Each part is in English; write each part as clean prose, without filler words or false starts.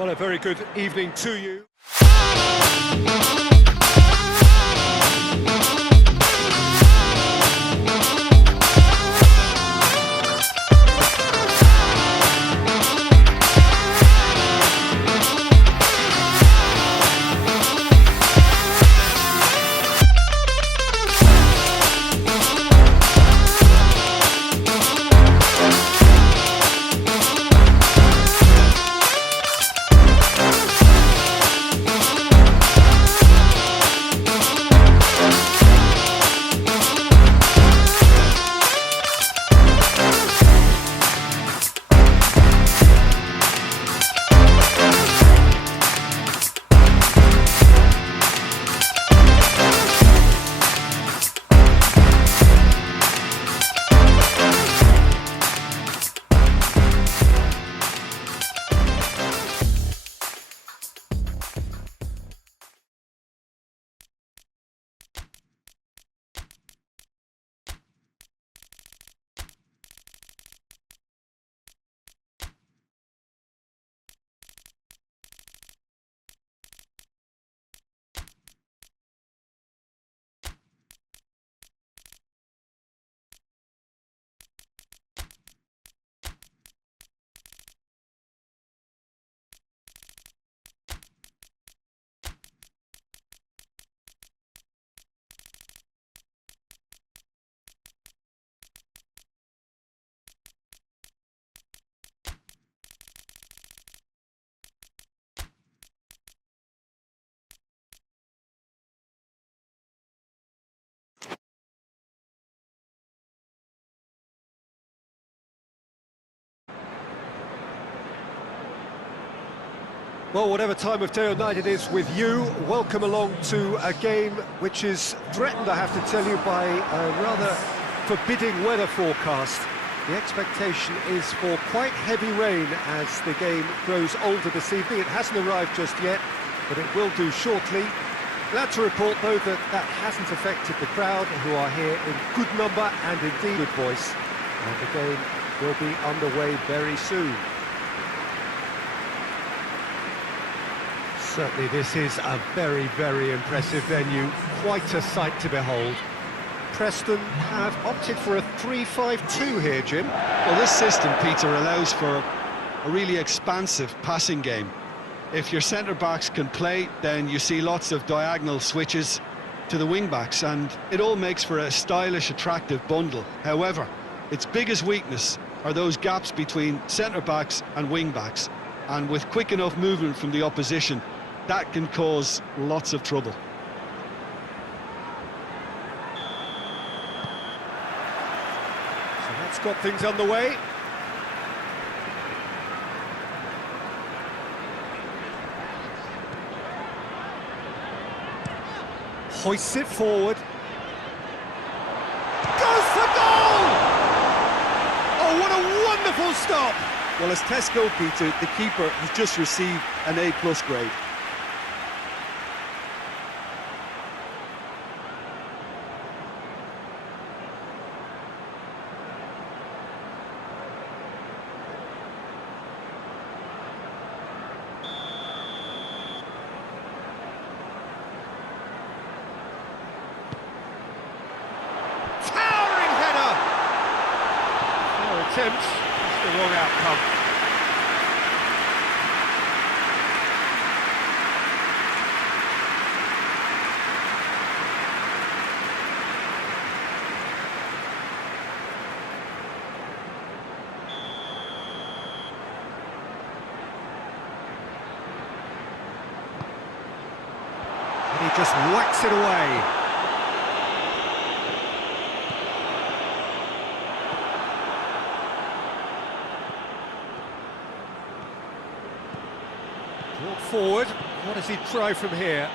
Well, a very good evening to you. Well, whatever time of day or night it is with you, welcome along to a game which is threatened, I have to tell you, by a rather forbidding weather forecast. The expectation is for quite heavy rain as the game grows older this evening. It hasn't arrived just yet, but it will do shortly. Glad to report, though, that that hasn't affected the crowd, who are here in good number and indeed good voice. And the game will be underway very soon. Certainly this is a very, very impressive venue, quite a sight to behold. Preston have opted for a 3-5-2 here, Jim. Well, this system, Peter, allows for a really expansive passing game. If your centre-backs can play, then you see lots of diagonal switches to the wing-backs, and it all makes for a stylish, attractive bundle. However, its biggest weakness are those gaps between centre-backs and wing-backs, and with quick enough movement from the opposition, that can cause lots of trouble. So that's got things underway. Hoists it forward. Goes for goal! Oh, what a wonderful stop! Well, as test goalkeeper, the keeper has just received an A+ grade. Towering header! Fair attempt, just the wrong outcome. And he just whacks it away. Brought forward. What does he try from here?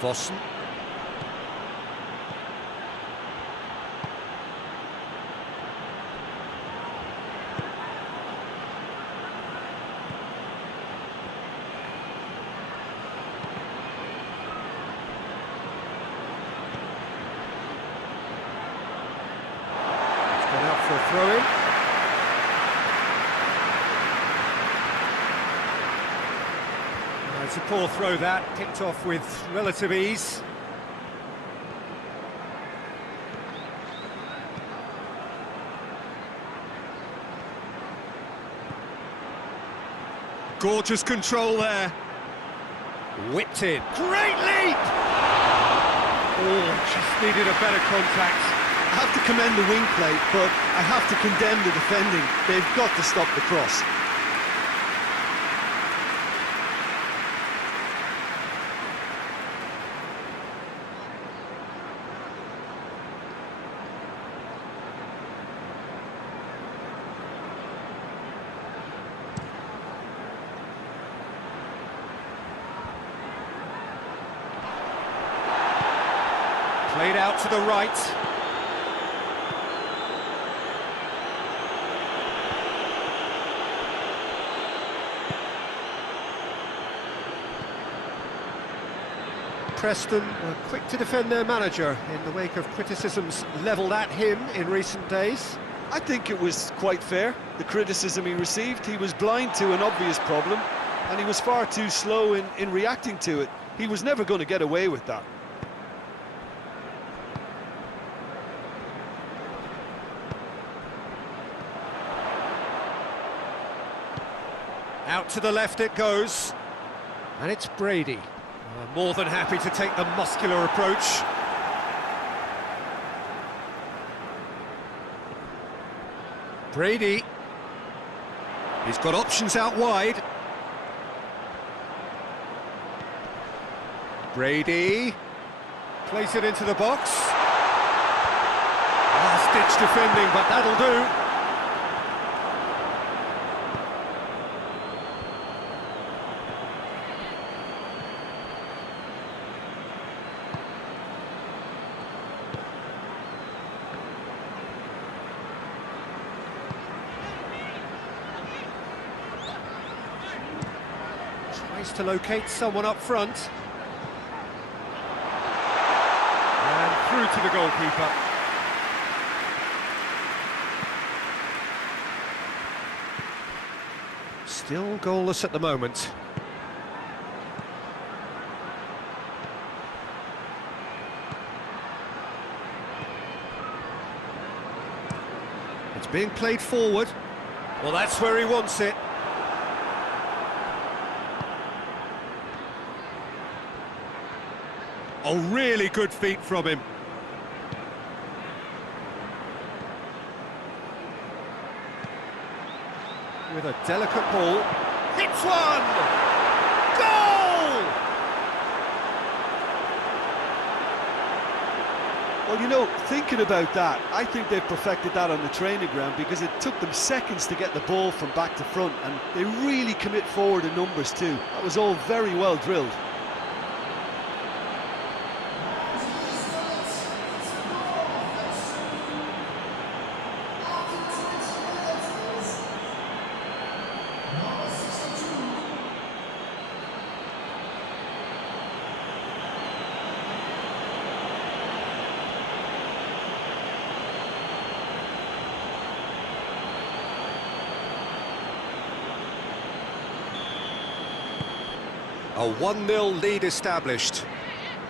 Vossen. for throw-in. It's a poor throw that, picked off with relative ease. Gorgeous control there. Whipped in. Great leap! Oh, just needed a better contact. I have to commend the wing play, but I have to condemn the defending. They've got to stop the cross. Played out to the right. Preston were quick to defend their manager in the wake of criticisms levelled at him in recent days. I think it was quite fair, the criticism he received. He was blind to an obvious problem, and he was far too slow in reacting to it. He was never going to get away with that. Out to the left it goes, and it's Brady. More than happy to take the muscular approach. Brady. He's got options out wide. Brady plays it into the box. Last-ditch defending, but that'll do. Tries to locate someone up front. And through to the goalkeeper. Still goalless at the moment. It's being played forward. Well, that's where he wants it. Oh, really good feet from him. With a delicate ball. Hits one! Goal! Well, you know, thinking about that, I think they've perfected that on the training ground because it took them seconds to get the ball from back to front, and they really commit forward in numbers too. That was all very well drilled. A 1-0 lead established.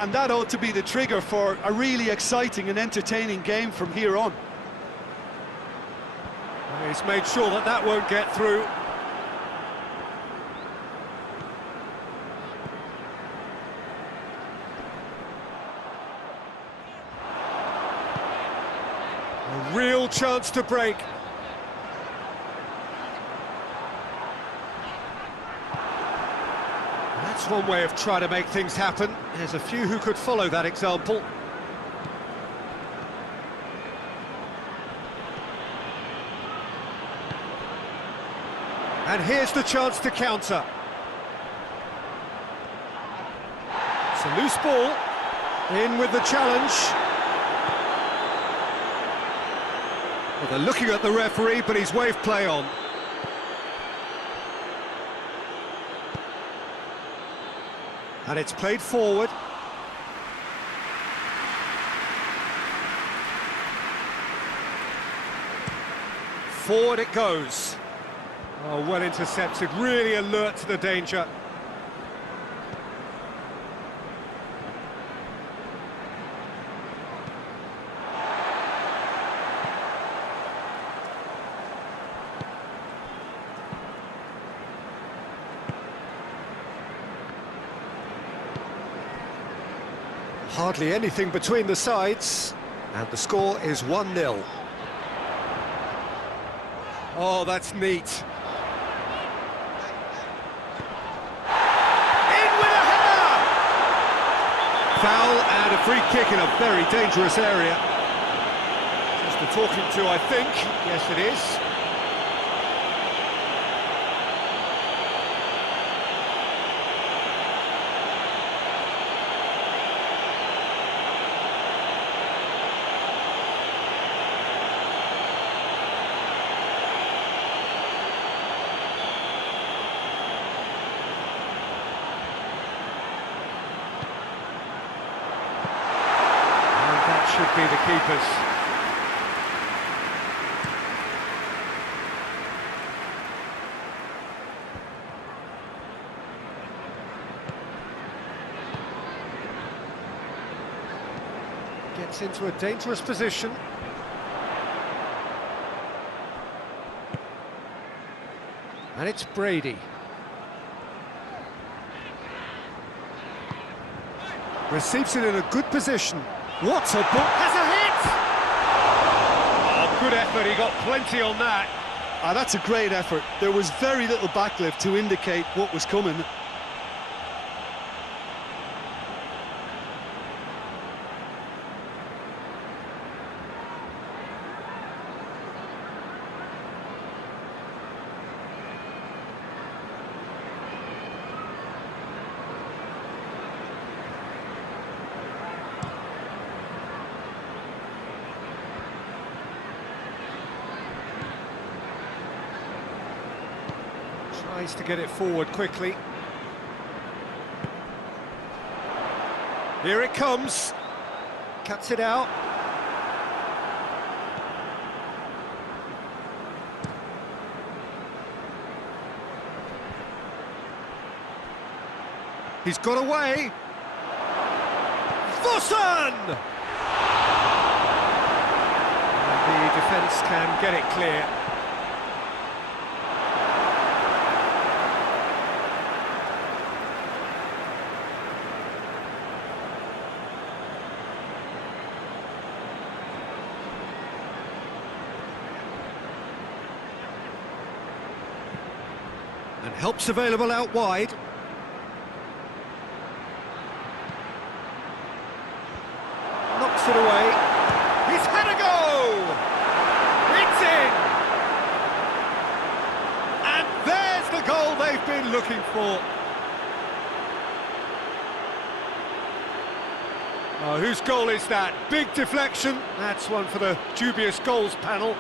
And that ought to be the trigger for a really exciting and entertaining game from here on. He's made sure that that won't get through. A real chance to break. That's one way of trying to make things happen. There's a few who could follow that example. And here's the chance to counter. It's a loose ball. In with the challenge. Well, they're looking at the referee, but he's waved play on. And it's played forward. Forward it goes. Oh, well intercepted, really alert to the danger. Hardly anything between the sides, and the score is 1-0. Oh, that's neat. In with a header! Foul and a free kick in a very dangerous area. Just the talking to, I think. Yes, it is. Should be the keepers. Gets into a dangerous position. And it's Brady. Receives it in a good position. What a ball! Has a hit! Oh, good effort, he got plenty on that. That's a great effort. There was very little backlift to indicate what was coming. Tries to get it forward quickly. Here it comes. Cuts it out. He's got away. Vossen! The defence can get it clear. And help's available out wide. Knocks it away. He's had a go! It's in! And there's the goal they've been looking for. Oh, whose goal is that? Big deflection. That's one for the dubious goals panel.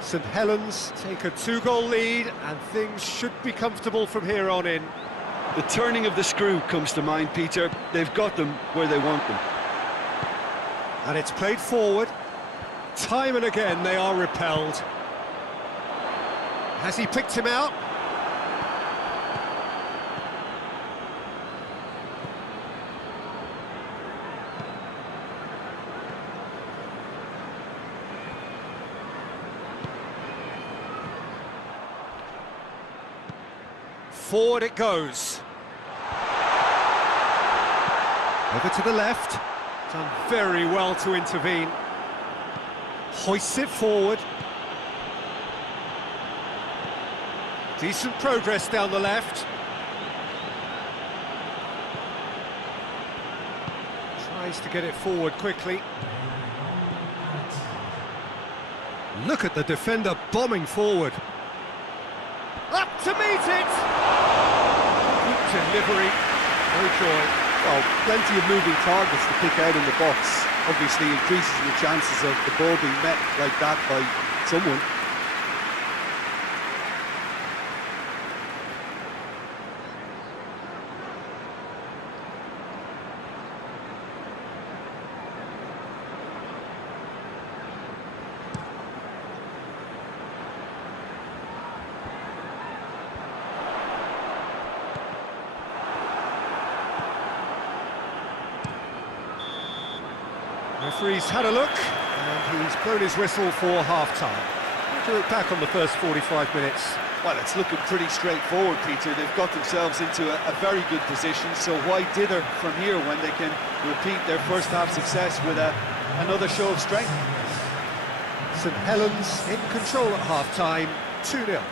Saint Helens take a 2-goal lead and things should be comfortable from here on in. The turning of the screw comes to mind, Peter. They've got them where they want them. And it's played forward. Time and again they are repelled. Has he picked him out? Forward it goes. Over to the left. Done very well to intervene. Hoists it forward. Decent progress down the left. Tries to get it forward quickly. Look at the defender bombing forward. Up to meet it! Good delivery, no joy. Well, plenty of moving targets to pick out in the box. Obviously increases the chances of the ball being met like that by someone. Referee's had a look, and he's blown his whistle for half-time. How do you look back on the first 45 minutes? Well, it's looking pretty straightforward, Peter. They've got themselves into a very good position, so why dither from here when they can repeat their first half success with another show of strength? St Helens in control at half-time, 2-0.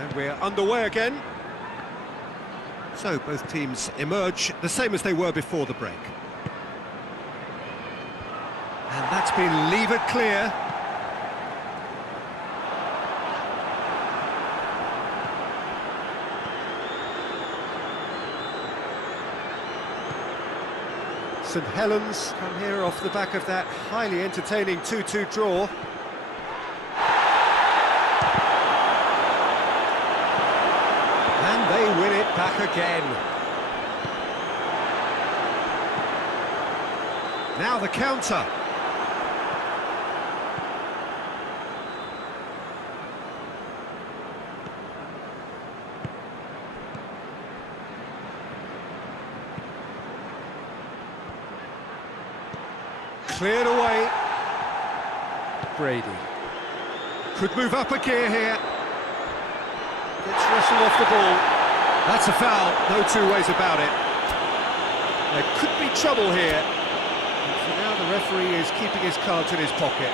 And we're underway again. So both teams emerge the same as they were before the break. And that's been levered clear. St Helens come here off the back of that highly entertaining 2-2 draw. And they win it back again. Now the counter. Cleared away. Brady. Could move up a gear here. Gets wrestled off the ball. That's a foul, no two ways about it. There could be trouble here. And for now the referee is keeping his cards in his pocket.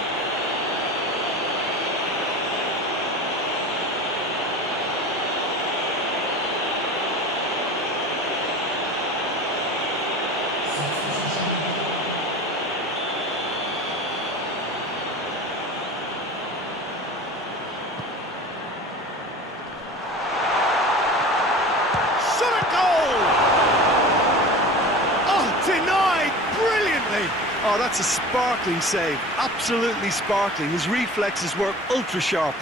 Oh, that's a sparkling save, absolutely sparkling. His reflexes were ultra sharp.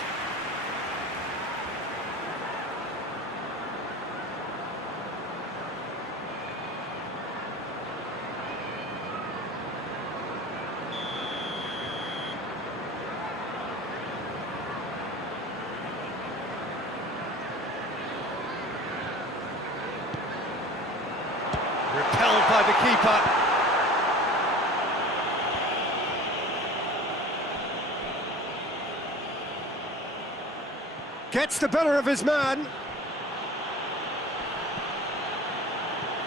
Repelled by the keeper. Gets the better of his man.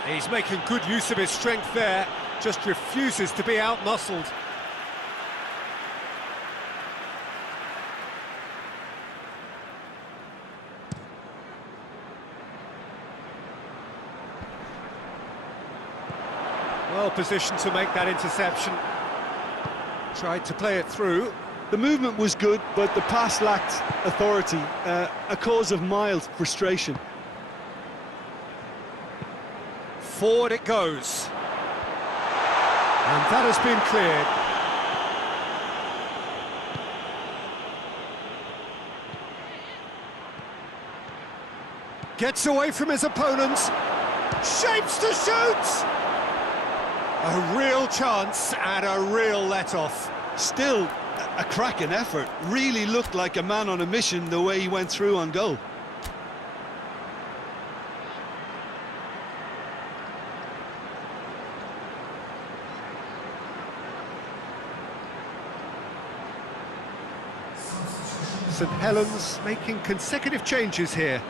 He's making good use of his strength there, just refuses to be out-muscled. Well positioned to make that interception. Tried to play it through. The movement was good, but the pass lacked authority, a cause of mild frustration. Forward it goes. And that has been cleared. Gets away from his opponents. Shapes to shoot! A real chance and a real let-off. Still a cracking effort. Really looked like a man on a mission the way he went through on goal. St Helens making consecutive changes here.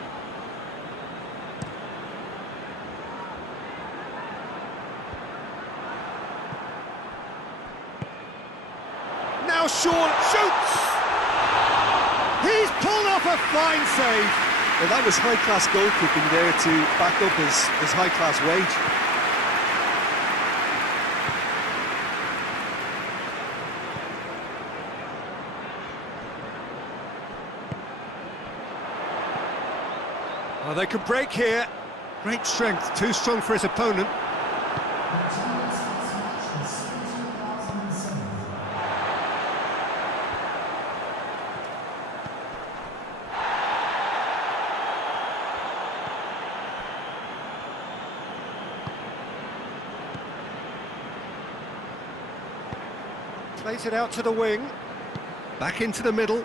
now Shaw shoots! He's pulled off a fine save. Well, that was high-class goalkeeping there to back up his high-class wage. Well, they could break here. Great strength, too strong for his opponent. Plays it out to the wing. Back into the middle.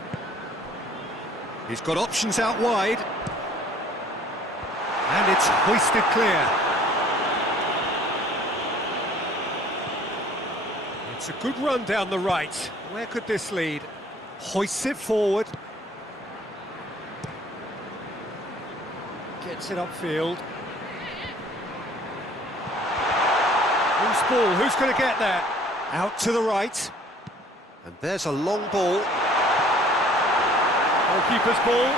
He's got options out wide. And it's hoisted clear. It's a good run down the right. Where could this lead? Hoists it forward. Gets it upfield. Loose ball, who's going to get there? Out to the right. And there's a long ball. Goalkeeper's ball.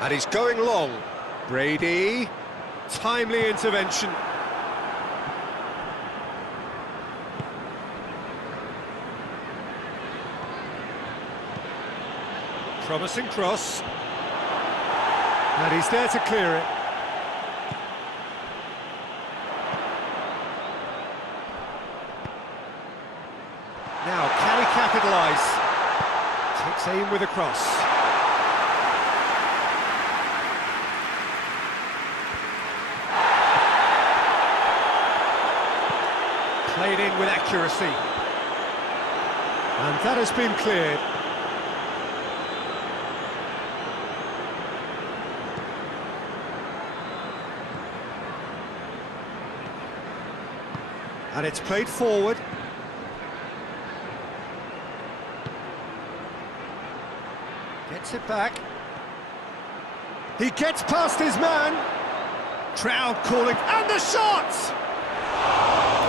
And he's going long. Brady, timely intervention. Promising cross. And he's there to clear it. Now, can he capitalise? Takes aim with a cross. Played in with accuracy. And that has been cleared. And it's played forward. Gets it back. He gets past his man. Crowd calling, and the shot!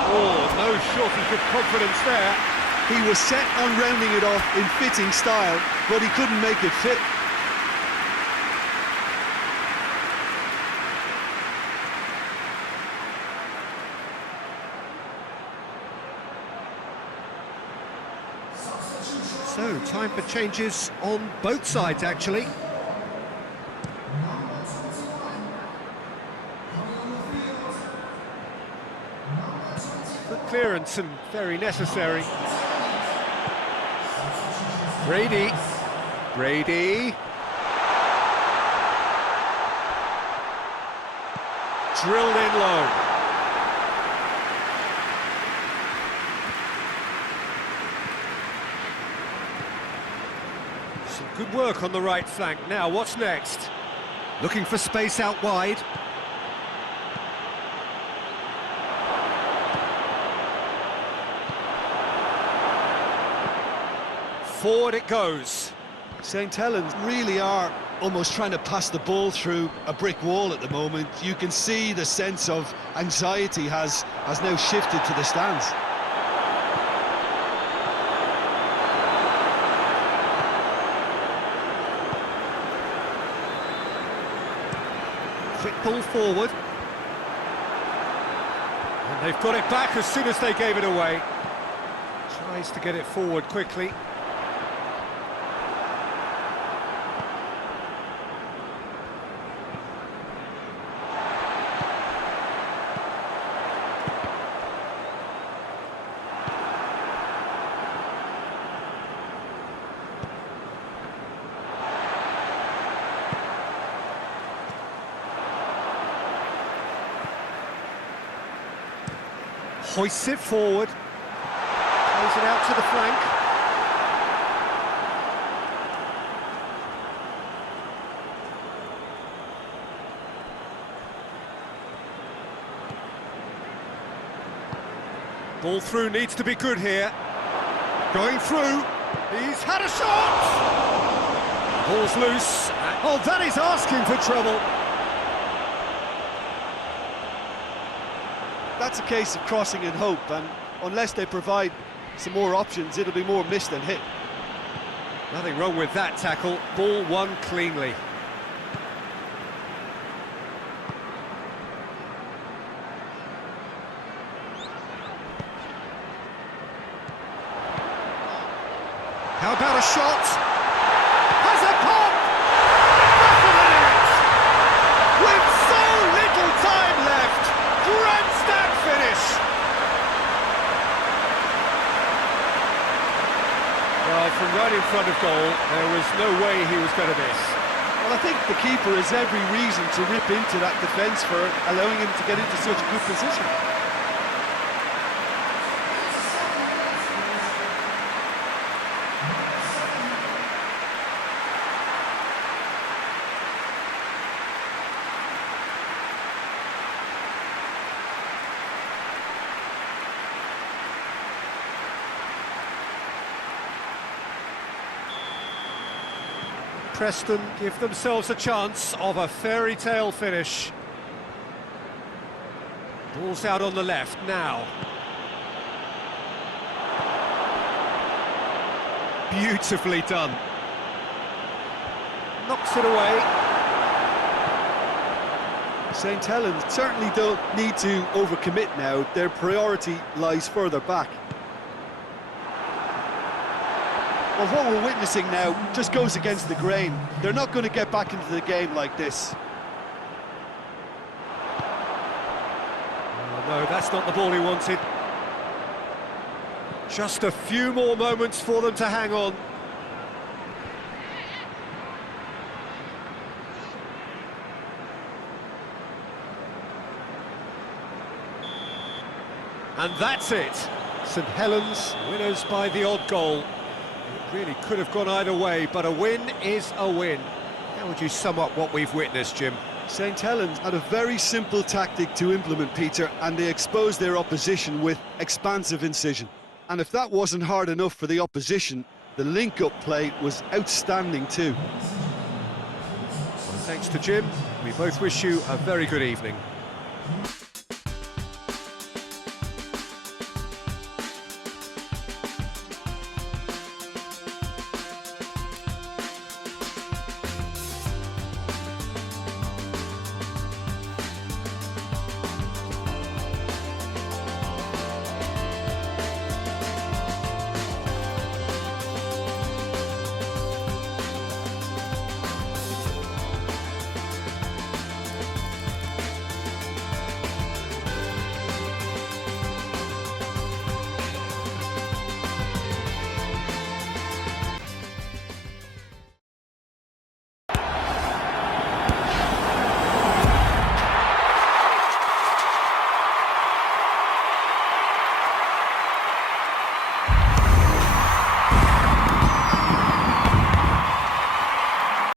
Oh, no shortage of confidence there. He was set on rounding it off in fitting style, but he couldn't make it fit. So, time for changes on both sides, actually. Good clearance and very necessary. Brady. Drilled in low. Some good work on the right flank. Now, what's next? Looking for space out wide. Forward it goes. Saint Helens really are almost trying to pass the ball through a brick wall at the moment. You can see the sense of anxiety has now shifted to the stands. Quick ball forward. And they've got it back as soon as they gave it away. Tries to get it forward quickly. Hoists it forward. Plays it out to the flank. Ball through needs to be good here. Going through. He's had a shot! Ball's loose. Oh, that is asking for trouble. That's a case of crossing in hope, and unless they provide some more options, it'll be more missed than hit. Nothing wrong with that tackle. Ball won cleanly. How about a shot? Has a pop! That's the net! With so little time left! Grandstand finish! Well, from right in front of goal, there was no way he was going to miss. Well, I think the keeper has every reason to rip into that defence for allowing him to get into such a good position. Preston give themselves a chance of a fairy tale finish. Ball's out on the left now. Beautifully done. Knocks it away. Saint Helens certainly don't need to overcommit now. Their priority lies further back. Well, what we're witnessing now just goes against the grain. They're not going to get back into the game like this. Oh, no, that's not the ball he wanted. Just a few more moments for them to hang on. And that's it. St Helens winners by the odd goal. It really could have gone either way, but a win is a win. How would you sum up what we've witnessed, Jim? St Helens had a very simple tactic to implement, Peter, and they exposed their opposition with expansive incision. And if that wasn't hard enough for the opposition, the link-up play was outstanding too. Thanks to Jim. We both wish you a very good evening.